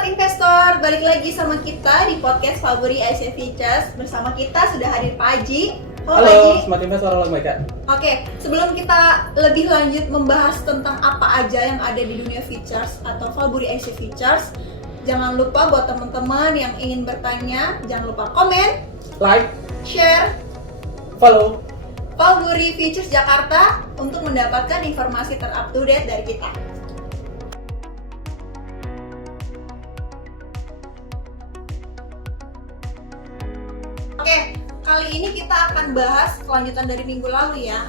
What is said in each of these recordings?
Sobat Investor, balik lagi sama kita di podcast Faburi IC Features. Bersama kita sudah hadir Pak Haji. Halo, Sobat Investor, halo Mbak Ika. Oke, sebelum kita lebih lanjut membahas tentang apa aja yang ada di dunia features atau Faburi IC Features, jangan lupa buat teman-teman yang ingin bertanya, jangan lupa komen, Like, share, follow Faburi Features Jakarta untuk mendapatkan informasi terupdate dari kita. Oke, kali ini kita akan bahas kelanjutan dari minggu lalu ya,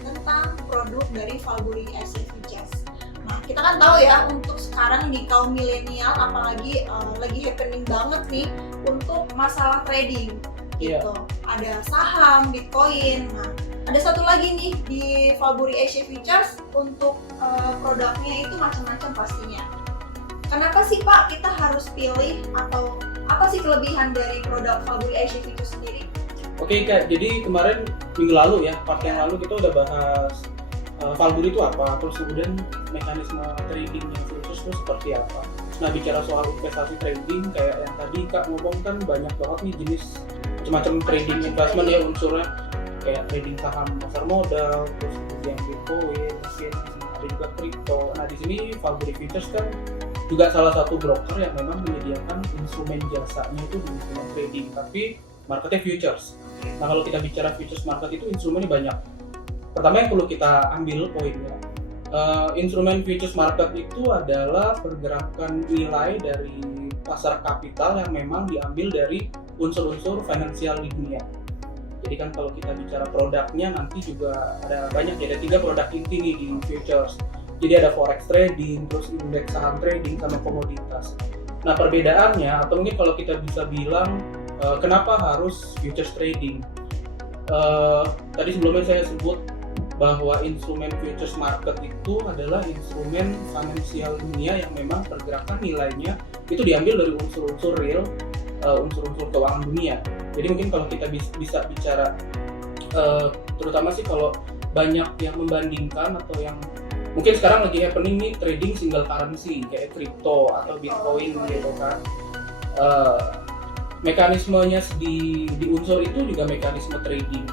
tentang produk dari Faburi IC Features. Nah, kita kan tahu ya, untuk sekarang di kaum milenial apalagi lagi happening banget nih untuk masalah trading gitu. Ada saham, Bitcoin. Nah, ada satu lagi nih di Faburi IC Features untuk produknya itu macam-macam pastinya. Kenapa sih Pak kita harus pilih, atau apa sih kelebihan dari produk Faburi IC Features sendiri? Oke Kak, jadi kemarin minggu lalu ya, part yang lalu kita udah bahas Faburi itu apa, terus kemudian mekanisme tradingnya futures itu seperti apa. Nah, bicara soal investasi trading, kayak yang tadi Kak ngomong kan banyak banget nih jenis macam-macam trading investment ya unsurnya, kayak trading saham pasar modal, terus kemudian Bitcoin, mungkin ada juga kripto. Nah, di sini Faburi Features kan juga salah satu broker yang memang menyediakan instrumen jasanya itu di instrumen trading, tapi marketnya futures. Nah, kalau kita bicara futures market itu instrumennya banyak. Pertama yang perlu kita ambil poinnya, instrumen futures market itu adalah pergerakan nilai dari pasar kapital yang memang diambil dari unsur-unsur finansial di dunia. Jadi kan kalau kita bicara produknya nanti juga ada banyak ya, ada 3 produk inti nih di futures. Jadi ada forex trading, terus indeks saham trading, sama komoditas. Nah, perbedaannya, atau mungkin kalau kita bisa bilang kenapa harus futures trading. Tadi sebelumnya saya sebut bahwa instrumen futures market itu adalah instrumen finansial dunia yang memang pergerakan nilainya itu diambil dari unsur-unsur real, unsur-unsur keuangan dunia. Jadi mungkin kalau kita bisa bicara, terutama sih kalau banyak yang membandingkan atau yang mungkin sekarang lagi happening nih trading single currency kayak kripto atau Bitcoin gitu kan. Mekanismenya di unsur itu juga mekanisme trading.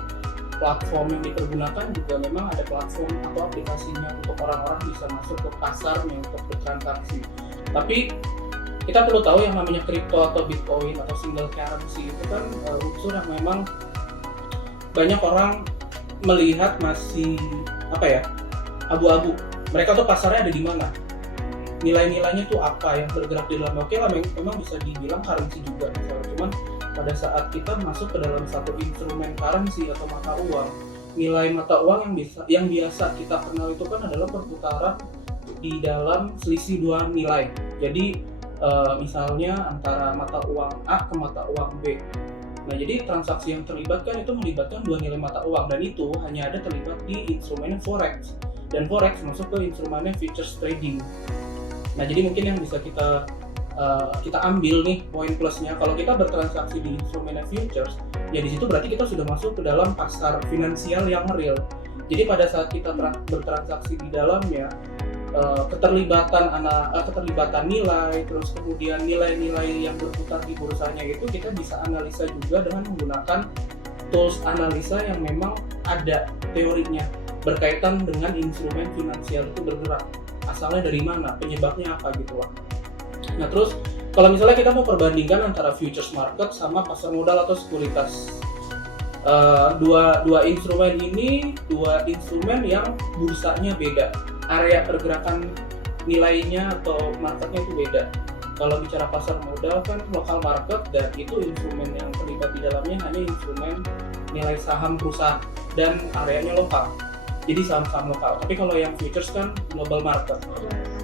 Platform yang dipergunakan juga memang ada platform atau aplikasinya untuk orang-orang bisa masuk ke pasarnya untuk bertransaksi. Tapi kita perlu tahu yang namanya kripto atau Bitcoin atau single currency itu kan unsur yang memang banyak orang melihat masih abu-abu. Mereka tuh pasarnya ada di mana, nilai-nilainya tuh apa yang bergerak di dalamnya. Oke lah, memang bisa dibilang currency juga misalnya. Cuman pada saat kita masuk ke dalam satu instrumen currency atau mata uang, nilai mata uang yang biasa kita kenal itu kan adalah perputaran di dalam selisih 2 nilai. Jadi misalnya antara mata uang A ke mata uang B. Nah, jadi transaksi yang terlibatkan itu melibatkan 2 nilai mata uang, dan itu hanya ada terlibat di instrumen forex. Dan forex masuk ke instrumennya futures trading. Nah, jadi mungkin yang bisa kita ambil nih poin plusnya, kalau kita bertransaksi di instrumennya futures, ya di situ berarti kita sudah masuk ke dalam pasar finansial yang real. Jadi pada saat kita bertransaksi di dalamnya, keterlibatan nilai, terus kemudian nilai-nilai yang berputar di bursanya itu kita bisa analisa juga dengan menggunakan tools analisa yang memang ada teorinya berkaitan dengan instrumen finansial itu bergerak, asalnya dari mana, penyebabnya apa gitu lah. Nah, terus kalau misalnya kita mau perbandingkan antara futures market sama pasar modal atau sekuritas, dua instrumen ini dua instrumen yang bursanya beda, area pergerakan nilainya atau marketnya itu beda. Kalau bicara pasar modal kan lokal market, dan itu instrumen yang terlibat di dalamnya hanya instrumen nilai saham perusahaan dan areanya lokal. Jadi saham-saham lokal. Tapi kalau yang futures kan global market,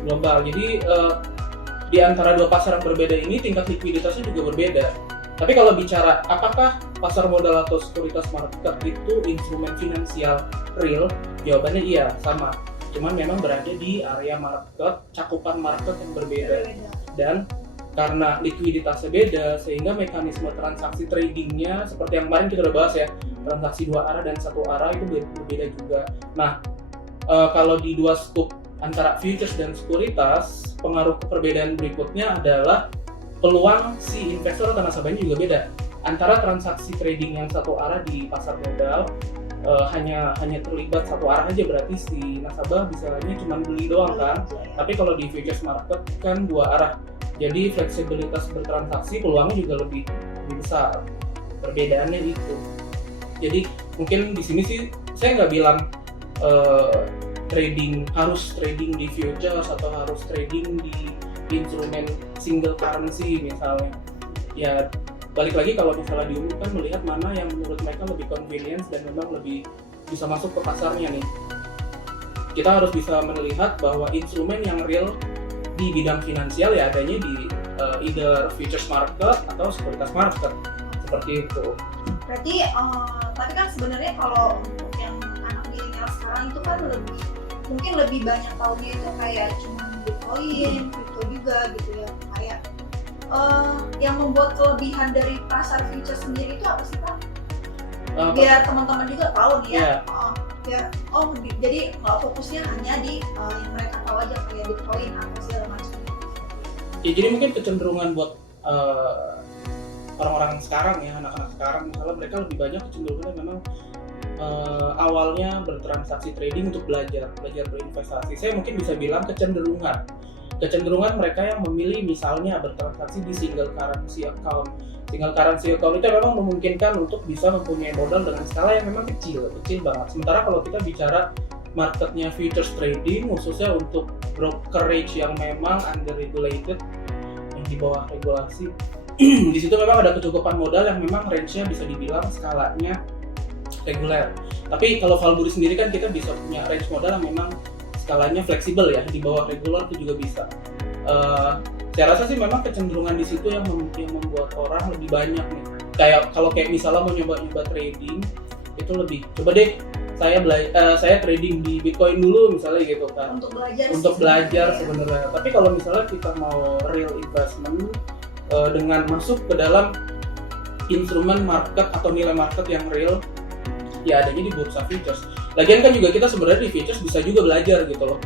global. Jadi di antara 2 pasar yang berbeda ini tingkat likuiditasnya juga berbeda. Tapi kalau bicara apakah pasar modal atau sekuritas market itu instrumen finansial real, jawabannya iya, sama. Cuman memang berada di area market, cakupan market yang berbeda. Dan karena likuiditasnya beda, sehingga mekanisme transaksi tradingnya seperti yang kemarin kita udah bahas ya, transaksi 2 arah dan 1 arah itu berbeda juga. Nah, kalau di 2 scoop antara futures dan sekuritas, pengaruh perbedaan berikutnya adalah peluang si investor atau nasabahnya juga beda. Antara transaksi trading yang satu arah di pasar modal hanya terlibat satu arah aja, berarti si nasabah bisanya cuma beli doang kan. Tapi kalau di futures market kan dua arah, jadi fleksibilitas bertransaksi peluangnya juga lebih besar. Perbedaannya itu. Jadi mungkin di sini sih saya nggak bilang harus trading di futures atau harus trading di instrumen single currency misalnya. Ya balik lagi kalau misalnya diumumkan melihat mana yang menurut mereka lebih convenience dan memang lebih bisa masuk ke pasarnya nih. Kita harus bisa melihat bahwa instrumen yang real di bidang finansial ya adanya di either futures market atau sekuritas market seperti itu. Berarti tapi kan sebenarnya kalau untuk yang anak milenial sekarang itu kan mungkin lebih banyak tahunya itu kayak cuma Bitcoin, crypto juga gitu ya. Kayak yang membuat kelebihan dari pasar futures sendiri itu apa sih Pak? Biar teman-teman juga tahu nih ya. Biar jadi fokusnya hanya di yang mereka tahu aja kayak Bitcoin atau segala macam. Ya jadi mungkin kecenderungan buat orang-orang sekarang ya, anak-anak sekarang misalnya mereka lebih banyak kecenderungannya memang awalnya bertransaksi trading untuk belajar berinvestasi. Saya mungkin bisa bilang kecenderungan mereka yang memilih misalnya bertransaksi di single currency account. Single currency account itu memang memungkinkan untuk bisa mempunyai modal dengan skala yang memang kecil banget. Sementara kalau kita bicara marketnya futures trading, khususnya untuk brokerage yang memang unregulated, yang di bawah regulasi, di situ memang ada kecukupan modal yang memang range-nya bisa dibilang skalanya reguler. Tapi kalau Valbury sendiri kan kita bisa punya range modal yang memang skalanya fleksibel ya, di bawah regular itu juga bisa. Saya rasa sih memang kecenderungan di situ yang membuat orang lebih banyak nih. Kayak misalnya mau nyoba trading itu lebih coba deh saya trading di Bitcoin dulu misalnya gitu kan. Untuk belajar sebenarnya. Tapi kalau misalnya kita mau real investment dengan masuk ke dalam instrumen market atau nilai market yang real, ya adanya di bursa futures. Lagian kan juga kita sebenarnya di futures bisa juga belajar gitu loh.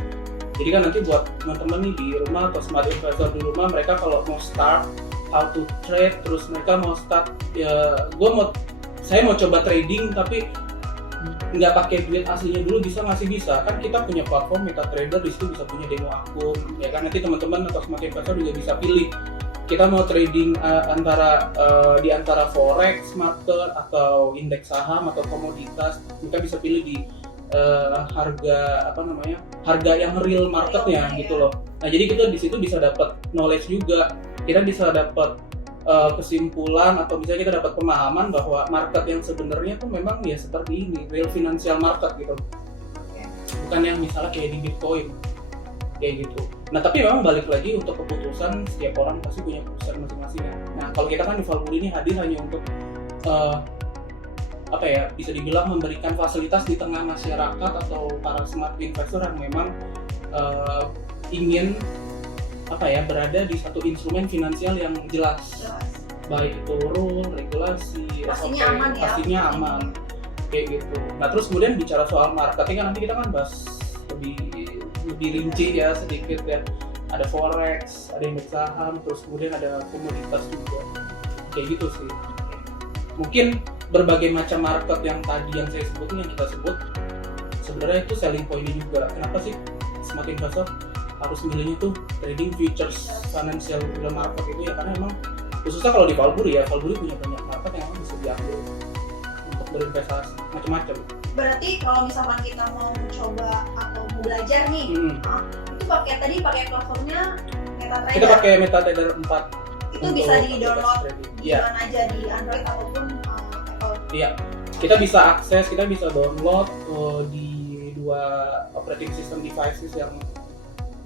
Jadi kan nanti buat teman-teman nih di rumah atau smart investor di rumah, mereka kalau mau start how to trade, terus mereka mau start saya mau coba trading tapi nggak pakai duit aslinya dulu, bisa nggak sih? Bisa kan, kita punya platform MetaTrader, di situ bisa punya demo akun ya kan. Nanti teman-teman atau smart investor juga bisa pilih kita mau trading di antara forex market atau indeks saham atau komoditas. Kita bisa pilih di harga yang real marketnya gitu loh. Nah jadi kita di situ bisa dapat knowledge juga, kita bisa dapat kesimpulan atau misalnya kita dapat pemahaman bahwa market yang sebenarnya tuh memang ya seperti ini, real financial market gitu, bukan yang misalnya kayak di Bitcoin kayak gitu. Nah tapi memang balik lagi untuk keputusan, setiap orang pasti punya keputusan masing-masing ya. Nah kalau kita kan di Valbury ini hadir hanya untuk bisa dibilang memberikan fasilitas di tengah masyarakat atau para smart investor yang memang ingin berada di satu instrumen finansial yang jelas. Baik itu rule, regulasi, pastinya aman kayak gitu. Nah terus kemudian bicara soal marketing kan nanti kita kan bahas lebih rinci ya sedikit ya. Ada forex, ada indeks saham, terus kemudian ada komoditas juga kayak gitu sih. Mungkin berbagai macam market yang tadi yang saya sebutin, yang kita sebut, sebenarnya itu selling point-nya juga. Kenapa sih smart investor harus milihnya tuh trading futures financial market itu ya, karena emang khususnya kalau di Valbury ya, Valbury punya banyak market yang bisa diambil untuk berinvestasi macam-macam. Berarti kalau misalkan kita mau coba atau mau belajar nih, itu pakai platformnya MetaTrader. Kita pakai MetaTrader 4. Itu bisa di-download di mana aja, di Android ataupun Apple. Iya. Kita bisa akses, kita bisa download di dua operating system devices yang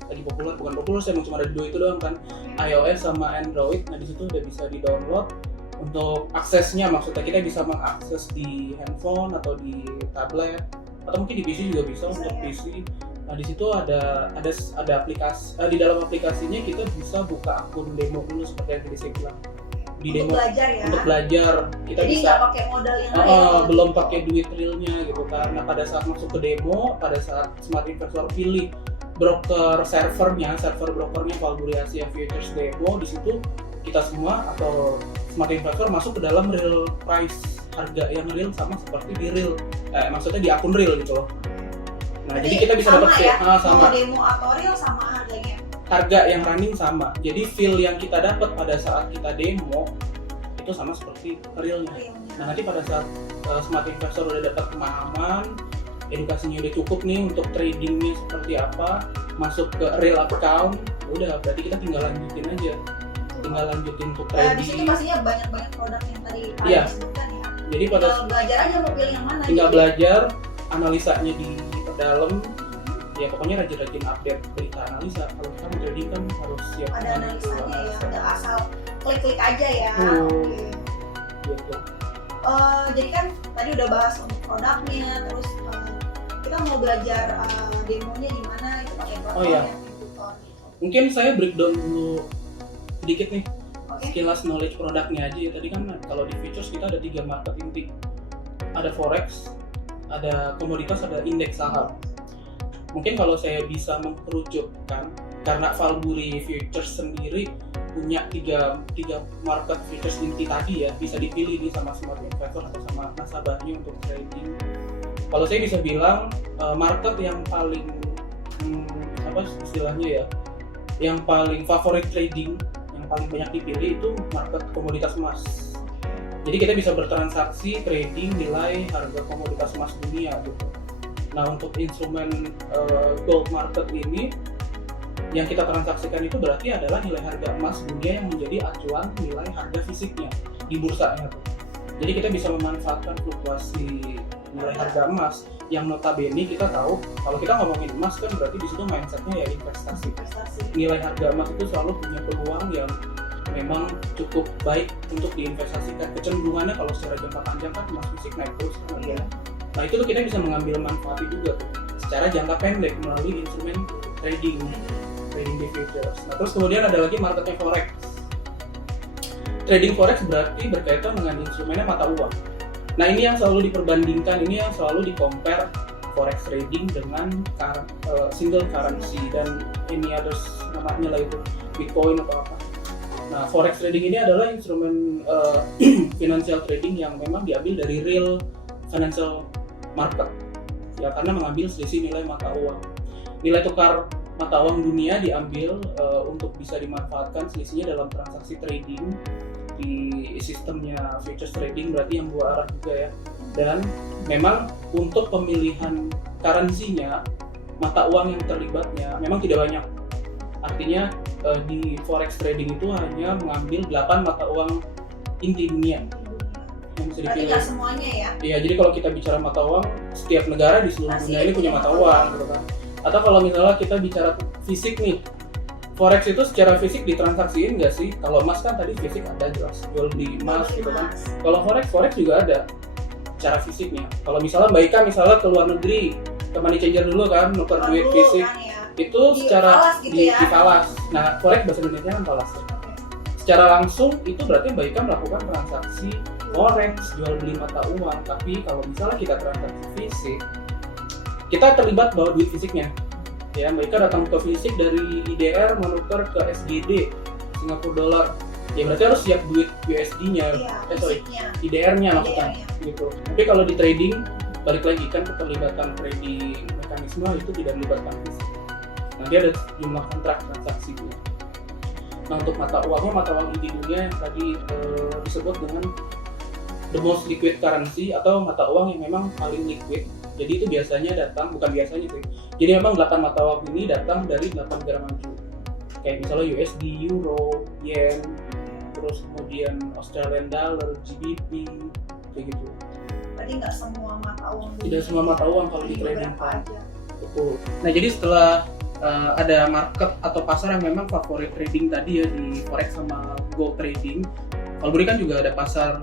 lagi populer, bukan populer sih, cuma ada dua itu doang kan, iOS sama Android. Nah di situ udah bisa di-download. Untuk aksesnya maksudnya kita bisa mengakses di handphone atau di tablet atau mungkin di PC juga bisa untuk PC. Nah di situ ada aplikasi, di dalam aplikasinya kita bisa buka akun demo dulu seperti yang tadi saya bilang. Di untuk demo belajar ya. Untuk belajar kita jadi bisa nggak pakai modal yang real. Belum pakai duit realnya gitu kan. Nah pada saat masuk ke demo, pada saat smart investor pilih broker server brokernya Valbury Asia Futures Demo. Di situ kita semua atau smart investor masuk ke dalam real price, harga yang real sama seperti di real, maksudnya di akun real gitu loh. Nah, jadi kita bisa dapat sama demo atau real sama harganya. Harga yang running sama. Jadi feel yang kita dapat pada saat kita demo itu sama seperti realnya. Nah, nanti pada saat smart investor udah dapat pemahaman, edukasinya udah cukup nih untuk tradingnya seperti apa, masuk ke real account, udah berarti kita tinggal lanjutin aja. Tinggal lanjutin untuk trading. Di situ pastinya banyak produk yang tadi Iya. sebutkan ya. Jadi pada tinggal belajar aja mau pilih yang mana. Tinggal gitu. belajar, analisanya di dalam. Ya pokoknya rajin-rajin update berita analisa. Kalau kita mau trading kan harus siap. Ada analisanya ya, nggak asal klik-klik aja ya. Oke. Gitu. Jadi kan tadi udah bahas untuk produknya, terus kita mau belajar demonya di mana itu pakai platform iya. yang Pintuton gitu. Mungkin saya breakdown dulu sedikit nih. Oke. Sekilas knowledge produknya aja ya. Tadi kan kalau di futures kita ada 3 market inti. Ada forex, ada komoditas, ada indeks saham. Mungkin kalau saya bisa mengkerucutkan, karena Valbury Futures sendiri punya tiga market futures inti tadi ya, bisa dipilih nih sama smart investor atau sama nasabahnya untuk trading. Kalau saya bisa bilang market yang paling apa istilahnya ya, yang paling favorit trading, yang paling banyak dipilih itu market komoditas emas. Jadi kita bisa bertransaksi trading nilai harga komoditas emas dunia gitu. Nah, untuk instrumen gold market ini yang kita transaksikan itu berarti adalah nilai harga emas dunia yang menjadi acuan nilai harga fisiknya di bursanya tuh. Jadi kita bisa memanfaatkan fluktuasi nilai harga emas yang notabene kita tahu kalau kita ngomongin emas kan berarti di situ mindsetnya ya investasi. Nilai harga emas itu selalu punya peluang yang memang cukup baik untuk diinvestasikan. Kecenderungannya kalau secara jangka panjang kan emas fisik naik terus kan. Iya. Nah itu tuh kita bisa mengambil manfaat juga tuh secara jangka pendek melalui instrumen trading di futures. Nah terus kemudian ada lagi marketnya forex. Trading forex berarti berkaitan dengan instrumennya mata uang. Nah ini yang selalu diperbandingkan, ini yang selalu di-compare forex trading dengan single currency dan ini ada namanya lah itu Bitcoin atau apa. Nah forex trading ini adalah instrumen financial trading yang memang diambil dari real financial market ya, karena mengambil selisih nilai mata uang. Nilai tukar mata uang dunia diambil untuk bisa dimanfaatkan selisihnya dalam transaksi trading di sistemnya futures trading, berarti yang dua arah juga ya. Dan memang untuk pemilihan currency-nya, mata uang yang terlibatnya memang tidak banyak. Artinya di forex trading itu hanya mengambil 8 mata uang inti dunia yang bisa dipilih. Tidak semuanya ya. Iya, jadi kalau kita bicara mata uang, setiap negara di seluruh dunia ini punya mata uang gitu kan. Atau kalau misalnya kita bicara fisik nih, forex itu secara fisik ditransaksiin nggak sih? Kalau emas kan tadi fisik ada jelas jual beli emas gitu kan. Kalau forex juga ada secara fisiknya. Kalau misalnya Mbak Ika misalnya ke luar negeri, ke money changer dulu kan, nuker duit fisik, kan, ya. itu secara gitu di falas. Nah forex bahasa Indonesia kan falas. Secara langsung itu berarti Mbak Ika melakukan transaksi forex jual beli mata uang. Tapi kalau misalnya kita transaksi fisik, kita terlibat bawa duit fisiknya. Ya, Mbak Ika datang ke fisik dari IDR menukar ke SGD Singapura dollar. Ya berarti harus siap duit USD-nya. IDR-nya maksudnya gitu. Tapi kalau di trading balik lagi kan keterlibatan trading mekanisme itu tidak melibatkan fisik. Nanti ada jumlah kontrak transaksinya. Nah untuk mata uang inti dunia yang tadi disebut dengan the most liquid currency atau mata uang yang memang paling liquid. Jadi itu biasanya datang, bukan biasanya sih. Jadi memang 8 mata uang ini datang dari 8 negara maju. Kayak misalnya USD, Euro, Yen, terus kemudian Australian Dollar, GBP, kayak gitu. Berarti nggak semua mata uang. Tidak semua mata uang kalau di trading. Betul. Nah jadi setelah ada market atau pasar yang memang favorit trading tadi ya di forex sama gold trading, Valbury kan juga ada pasar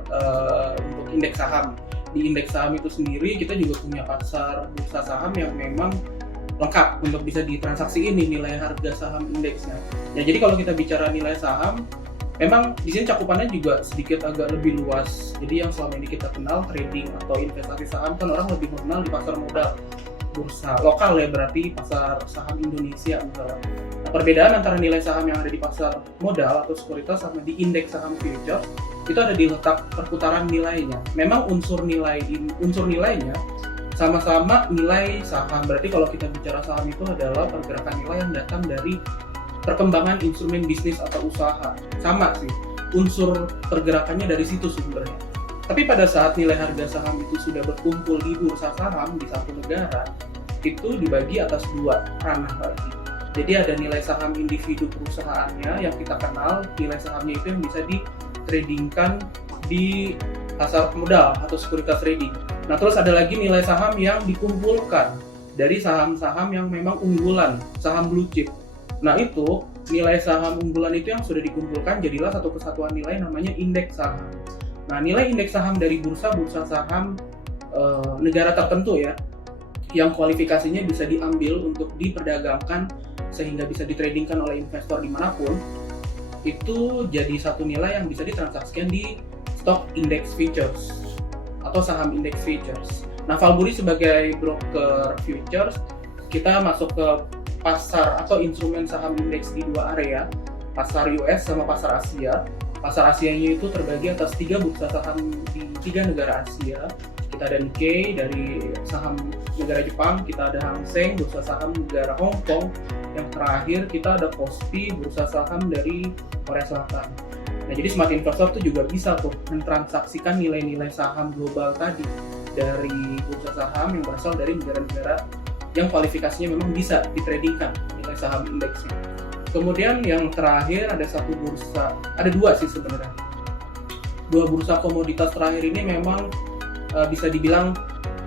untuk indeks saham. Di indeks saham itu sendiri kita juga punya pasar bursa saham yang memang lengkap untuk bisa ditransaksiin nilai harga saham indeksnya. Ya jadi kalau kita bicara nilai saham, memang di sini cakupannya juga sedikit agak lebih luas. Jadi yang selama ini kita kenal trading atau investasi saham kan orang lebih mengenal di pasar modal. bursa lokal ya, berarti pasar saham Indonesia misalnya. Nah, perbedaan antara nilai saham yang ada di pasar modal atau sekuritas sama di indeks saham futures itu ada di letak perputaran nilainya. Memang unsur nilainya sama-sama nilai saham. Berarti kalau kita bicara saham itu adalah pergerakan nilai yang datang dari perkembangan instrumen bisnis atau usaha. Sama sih, unsur pergerakannya dari situ sumbernya. Tapi pada saat nilai harga saham itu sudah berkumpul di bursa saham di satu negara, itu dibagi atas dua ranah lagi. Jadi ada nilai saham individu perusahaannya yang kita kenal, nilai sahamnya itu yang bisa ditradingkan di pasar modal atau sekuritas trading. Nah, terus ada lagi nilai saham yang dikumpulkan dari saham-saham yang memang unggulan, saham blue chip. Nah, itu nilai saham unggulan itu yang sudah dikumpulkan jadilah satu kesatuan nilai namanya indeks saham. Nah, nilai indeks saham dari bursa saham negara tertentu ya, yang kualifikasinya bisa diambil untuk diperdagangkan sehingga bisa ditradingkan oleh investor dimanapun, itu jadi satu nilai yang bisa ditransaksikan di stock index futures atau saham index futures. Nah, Valburi sebagai broker futures, kita masuk ke pasar atau instrumen saham indeks di dua area, pasar US sama pasar Asia. Pasar Asianya itu terbagi atas 3 bursa saham di 3 negara Asia. Kita ada Nikkei dari saham negara Jepang, kita ada Hang Seng bursa saham negara Hong Kong, yang terakhir kita ada Kospi bursa saham dari Korea Selatan. Nah, jadi smart investor itu juga bisa tuh mentransaksikan nilai-nilai saham global tadi dari bursa saham yang berasal dari negara-negara yang kualifikasinya memang bisa ditradingkan nilai saham indeksnya. Kemudian yang terakhir ada satu bursa, ada dua sih sebenarnya. Dua bursa komoditas terakhir ini memang bisa dibilang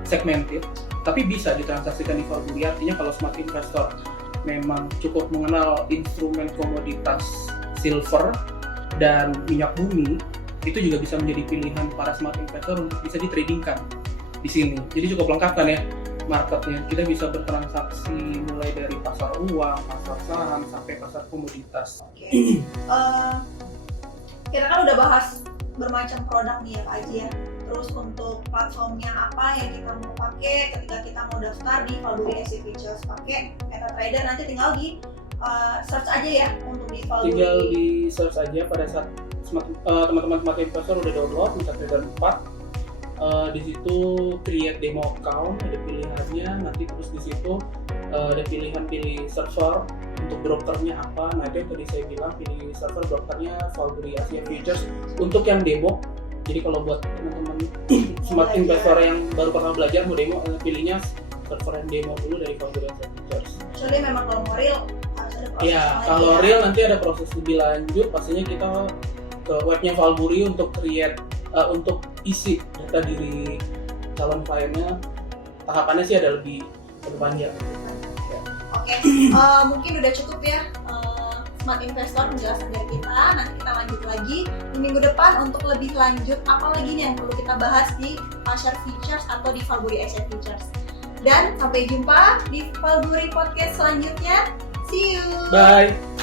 segmented, tapi bisa ditransaksikan di Valburi. Artinya kalau smart investor memang cukup mengenal instrumen komoditas silver dan minyak bumi, itu juga bisa menjadi pilihan para smart investor untuk bisa ditradingkan di sini. Jadi cukup lengkap kan ya marketnya. Kita bisa bertransaksi mulai dari pasar uang, pasar saham, sampai pasar komoditas. Oke. Kita kan udah bahas bermacam produk nih ya Pak Haji ya. Terus untuk platformnya apa yang kita mau pakai ketika kita mau daftar di Valburi SC Futures, pakai MetaTrader, nanti tinggal di search aja ya untuk di Valburi. Tinggal di search aja pada saat teman-teman smart investor udah download MetaTrader 4. Di situ create demo account, ada pilihannya, nanti terus di situ ada pilihan pilih server untuk brokernya apa. Nah, itu yang tadi saya bilang, pilih server brokernya Valburi Asia Futures untuk yang demo. Jadi kalau buat teman-teman smart investor yang baru pernah belajar mau demo, pilihnya server yang demo dulu dari Valburi Asia Futures. Soalnya memang kalau mau real harus ada proses. Iya, kalau real nanti ada proses lebih lanjut. Pastinya kita ke webnya Valburi untuk create untuk isi data diri calon kliennya. Tahapannya sih ada lebih panjang. Oke, mungkin udah cukup ya smart investor penjelasan dari kita. Nanti kita lanjut lagi di minggu depan untuk lebih lanjut apa lagi nih yang perlu kita bahas di pasar futures atau di Valburi SC Futures. Dan sampai jumpa di Valburi Podcast selanjutnya. See you. Bye.